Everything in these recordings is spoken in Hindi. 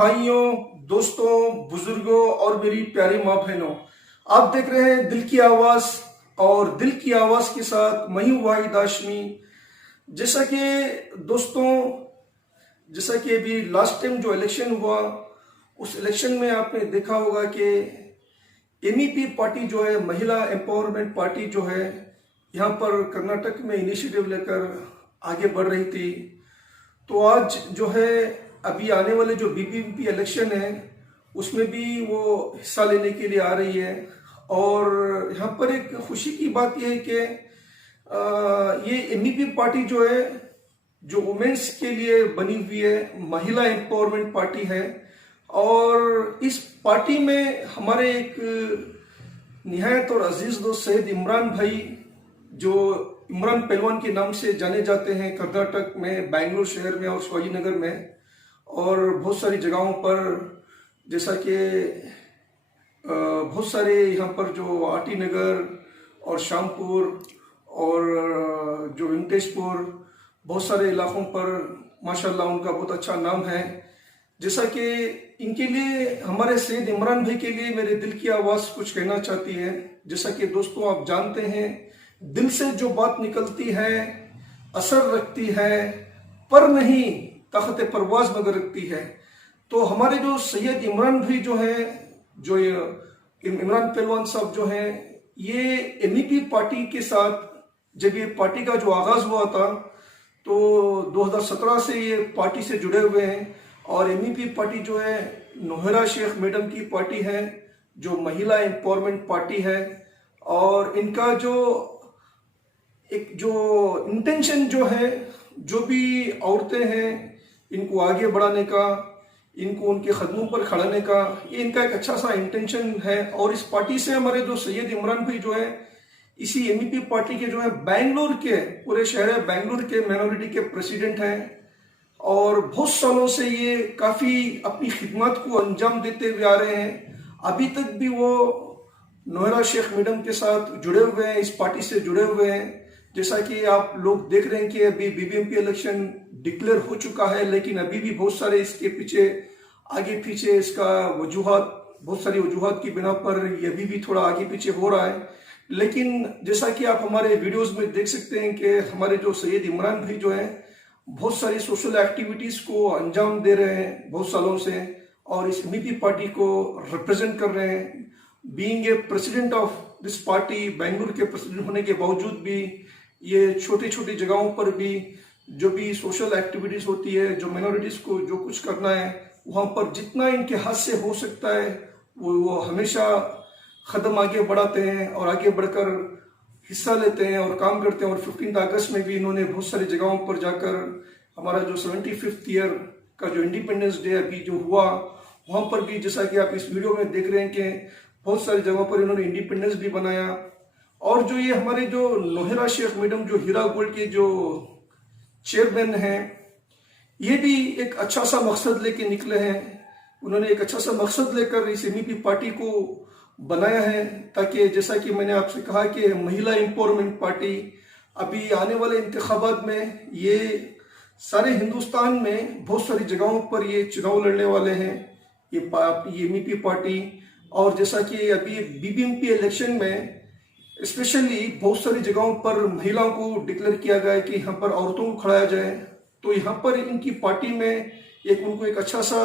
भाइयों, दोस्तों, बुजुर्गों और मेरी प्यारी माँ बहनों, आप देख रहे हैं दिल की आवाज। और दिल की आवाज के साथ मैं हूं वाहिद हाशमी। जैसा कि दोस्तों, जैसा कि अभी लास्ट टाइम जो इलेक्शन हुआ, उस इलेक्शन में आपने देखा होगा कि एमईपी पार्टी जो है, महिला एम्पावरमेंट पार्टी जो है, यहाँ पर कर्नाटक में इनिशिएटिव लेकर आगे बढ़ रही थी। तो आज जो है, अभी आने वाले जो बीबीएमपी इलेक्शन है, उसमें भी वो हिस्सा लेने के लिए आ रही है। और यहाँ पर एक खुशी की बात यह है कि ये एमईपी पार्टी जो है, जो वुमेन्स के लिए बनी हुई है, महिला एम्पावरमेंट पार्टी है। और इस पार्टी में हमारे एक निहायत और अजीज दोस्त सैयद इमरान भाई, जो इमरान पहलवान के नाम से जाने जाते हैं कर्नाटक में, बेंगलुरु शहर में और शिवाजी नगर में और बहुत सारी जगहों पर, जैसा कि बहुत सारे यहाँ पर जो आटी नगर और शामपुर और जो वेंकटेशपुर, बहुत सारे इलाकों पर माशाल्लाह उनका बहुत अच्छा नाम है। जैसा कि इनके लिए, हमारे सैयद इमरान भाई के लिए मेरे दिल की आवाज़ कुछ कहना चाहती है। जैसा कि दोस्तों आप जानते हैं, दिल से जो बात निकलती है असर रखती है, पर नहीं ताकत परवाज मगर रखती है। तो हमारे जो सैयद इमरान भाई जो है, जो इमरान पहलवान साहब जो हैं, ये एमईपी पार्टी के साथ, जब ये पार्टी का जो आगाज हुआ था तो 2017 से ये पार्टी से जुड़े हुए हैं। और एमईपी पार्टी जो है नोहरा शेख मैडम की पार्टी है, जो महिला एम्पावरमेंट पार्टी है। और इनका जो एक जो इंटेंशन जो है, जो भी औरतें हैं इनको आगे बढ़ाने का, इनको उनके कदमों पर खड़ाने का, ये इनका एक अच्छा सा इंटेंशन है। और इस पार्टी से हमारे जो सैयद इमरान भाई जो है, इसी एमईपी पार्टी के जो है बेंगलुरु के, पूरे शहर है बेंगलुरु के माइनॉरिटी के प्रेसिडेंट हैं। और बहुत सालों से ये काफ़ी अपनी खिदमत को अंजाम देते हुए आ रहे हैं। अभी तक भी वो नोहरा शेख मैडम के साथ जुड़े हुए हैं, इस पार्टी से जुड़े हुए हैं। जैसा कि आप लोग देख रहे हैं कि अभी बीबीएमपी इलेक्शन डिक्लेयर हो चुका है, लेकिन अभी भी बहुत सारे इसके पीछे, आगे पीछे इसका वजूहात, बहुत सारी वजूहात की बिना पर ये अभी भी थोड़ा आगे पीछे हो रहा है। लेकिन जैसा कि आप हमारे वीडियोस में देख सकते हैं कि हमारे जो सैयद इमरान भाई जो हैं, बहुत सारी सोशल एक्टिविटीज को अंजाम दे रहे हैं बहुत सालों से, और इस एमईपी पार्टी को रिप्रेजेंट कर रहे हैं। Being a president of this party, Bengaluru के प्रेसिडेंट होने के बावजूद भी ये छोटी छोटी जगहों पर भी जो भी सोशल एक्टिविटीज होती है, जो माइनॉरिटीज को जो कुछ करना है, वहाँ पर जितना इनके हाथ से हो सकता है वो हमेशा कदम आगे बढ़ाते हैं और आगे बढ़कर हिस्सा लेते हैं और काम करते हैं। और 15 अगस्त में भी इन्होंने बहुत सारी जगहों पर जाकर हमारा जो 75th ईयर का जो इंडिपेंडेंस डे अभी जो हुआ, वहाँ पर भी, जैसा कि आप इस वीडियो में देख रहे हैं कि बहुत सारी जगहों पर इन्होंने इंडिपेंडेंस भी बनाया। और जो ये हमारे जो नोहरा शेख मैडम, जो हीरा गोल्ड के जो चेयरमैन हैं, ये भी एक अच्छा सा मकसद लेके निकले हैं। उन्होंने एक अच्छा सा मकसद लेकर इस एमईपी पार्टी को बनाया है, ताकि जैसा कि मैंने आपसे कहा कि महिला एम्पावरमेंट पार्टी, अभी आने वाले इंतखाबात में ये सारे हिंदुस्तान में बहुत सारी जगहों पर ये चुनाव लड़ने वाले हैं, ये एमईपी पार्टी। और जैसा कि अभी बीबीएमपी इलेक्शन में स्पेशली बहुत सारी जगहों पर महिलाओं को डिक्लेयर किया गया है कि यहाँ पर औरतों को खड़ाया जाए। तो यहाँ पर इनकी पार्टी में उनको एक अच्छा सा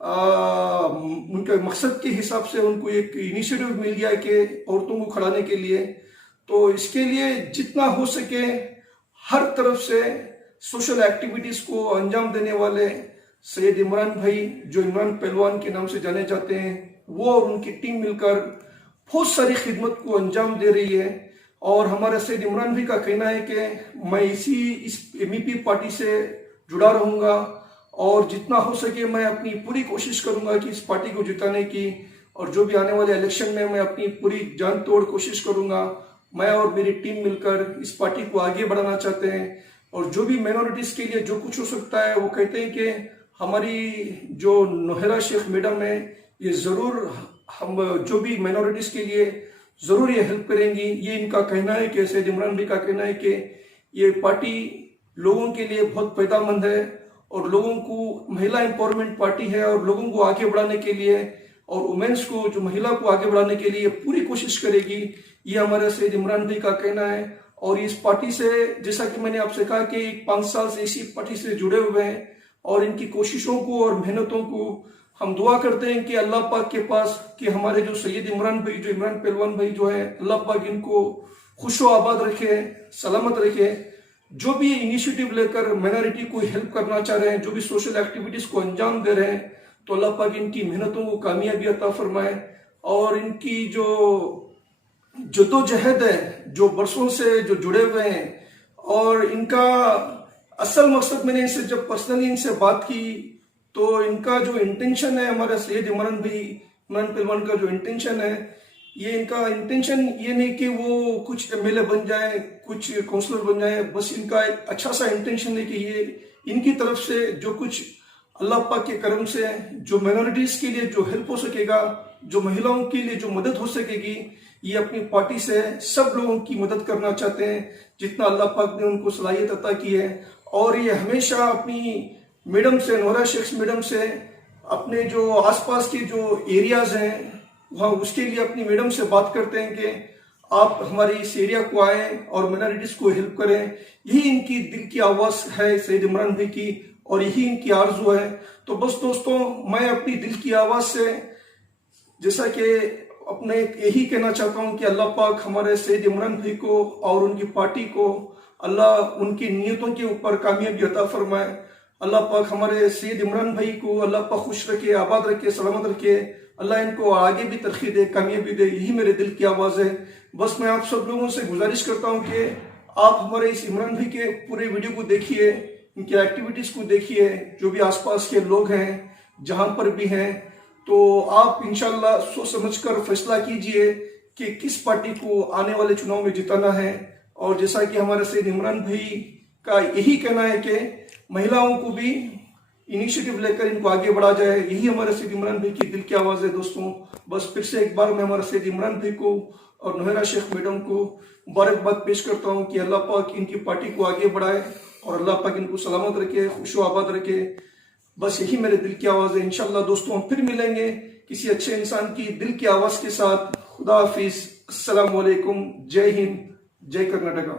उनके मकसद के हिसाब से उनको एक इनिशिएटिव मिल गया है कि औरतों को खड़ाने के लिए। तो इसके लिए जितना हो सके हर तरफ से सोशल एक्टिविटीज को अंजाम देने वाले सैयद इमरान भाई, जो इमरान पहलवान के नाम से जाने जाते हैं, वो और उनकी टीम मिलकर बहुत सारी खिदमत को अंजाम दे रही है। और हमारे सैयद इमरान भाई का कहना है कि मैं इस एमईपी पार्टी से जुड़ा रहूंगा और जितना हो सके मैं अपनी पूरी कोशिश करूंगा कि इस पार्टी को जिताने की, और जो भी आने वाले इलेक्शन में मैं अपनी पूरी जान तोड़ कोशिश करूंगा। मैं और मेरी टीम मिलकर इस पार्टी को आगे बढ़ाना चाहते हैं। और जो भी माइनॉरिटीज के लिए जो कुछ हो सकता है, वो कहते हैं कि हमारी जो नोहरा शेख मैडम है, ये जरूर हम जो भी माइनॉरिटीज के लिए जरूर ये हेल्प करेंगी। ये इनका कहना है कि सैयद इमरान भाई का कहना है कि ये पार्टी लोगों के लिए बहुत फायदेमंद है और लोगों को महिला एम्पावरमेंट पार्टी है और लोगों को आगे बढ़ाने के लिए और वुमेन्स को, जो महिला को आगे बढ़ाने के लिए पूरी कोशिश करेगी, ये हमारे सैयद इमरान भाई का कहना है। और इस पार्टी से, जैसा कि मैंने आपसे कहा कि 5 साल से इसी पार्टी से जुड़े हुए हैं और इनकी कोशिशों को और मेहनतों को हम दुआ करते हैं कि अल्लाह पाक के पास कि हमारे जो सैयद इमरान भाई, जो इमरान पहलवान भाई जो है, अल्लाह पाक इनको खुशो आबाद रखे, सलामत रखे। जो भी इनिशिएटिव लेकर माइनॉरिटी को हेल्प करना चाह रहे हैं, जो भी सोशल एक्टिविटीज को अंजाम दे रहे हैं, तो अल्लाह पाक इनकी मेहनतों को कामयाबी अता फरमाए। और इनकी जो जद्दोजहद है, जो बरसों से जो जुड़े हुए हैं, और इनका असल मकसद, मैंने इनसे जब पर्सनली इनसे बात की तो इनका जो इंटेंशन है, हमारा सैयद इमरान भाई, इमरान पहलवान का जो इंटेंशन है, ये इनका इंटेंशन ये नहीं कि वो कुछ एमएलए बन जाए, कुछ काउंसलर बन जाए, बस इनका एक अच्छा सा इंटेंशन है कि ये इनकी तरफ से जो कुछ अल्लाह पाक के करम से जो माइनॉरिटीज के लिए जो हेल्प हो सकेगा, जो महिलाओं के लिए जो मदद हो सकेगी, ये अपनी पार्टी से सब लोगों की मदद करना चाहते हैं जितना अल्लाह पाक ने उनको सलाहियत अता की है। और ये हमेशा अपनी मैडम से, नोरा शेख मैडम से, अपने जो आसपास के जो एरियाज हैं वहाँ उसके लिए अपनी मैडम से बात करते हैं कि आप हमारे इस एरिया को आए और माइनॉरिटीज को हेल्प करें। यही इनकी दिल की आवाज़ है सैयद इमरान भाई की, और यही इनकी आरजू है। तो बस दोस्तों, मैं अपनी दिल की आवाज़ से जैसा कि अपने यही कहना चाहता हूँ कि अल्लाह पाक हमारे सैयद इमरान भाई को और उनकी पार्टी को, अल्लाह उनकी नीयतों के ऊपर कामयाबी अता फरमाए। अल्लाह पाक हमारे सैयद इमरान भाई को अल्लाह पाक खुश रखे, आबाद रखे, सलामत रखे। अल्लाह इनको आगे भी तरक्की दे, कामयाबी दे। यही मेरे दिल की आवाज़ है। बस मैं आप सब लोगों से गुजारिश करता हूँ कि आप हमारे इस इमरान भाई के पूरे वीडियो को देखिए, इनकी एक्टिविटीज़ को देखिए, जो भी आसपास के लोग हैं, जहाँ पर भी हैं, तो आप इंशाल्लाह सोच समझ कर फैसला कीजिए कि किस पार्टी को आने वाले चुनाव में जिताना है। और जैसा कि हमारे सैयद इमरान भाई का यही कहना है कि महिलाओं को भी इनिशिएटिव लेकर इनको आगे बढ़ा जाए, यही हमारे सैयद इमरान भाई की दिल की आवाज़ है। दोस्तों, बस फिर से एक बार मैं हमारे सैयद इमरान भाई को और नोहरा शेख मैडम को मुबारकबाद पेश करता हूँ कि अल्लाह पाक इनकी पार्टी को आगे बढ़ाए और अल्लाह पाक इनको सलामत रखे, खुशो आबाद रखे। बस यही मेरे दिल की आवाज़ है। इंशाल्लाह दोस्तों, हम फिर मिलेंगे किसी अच्छे इंसान की दिल की आवाज़ के साथ। खुदा हाफिज, अस्सलाम वालेकुम, जय हिंद, जय कर्नाटका।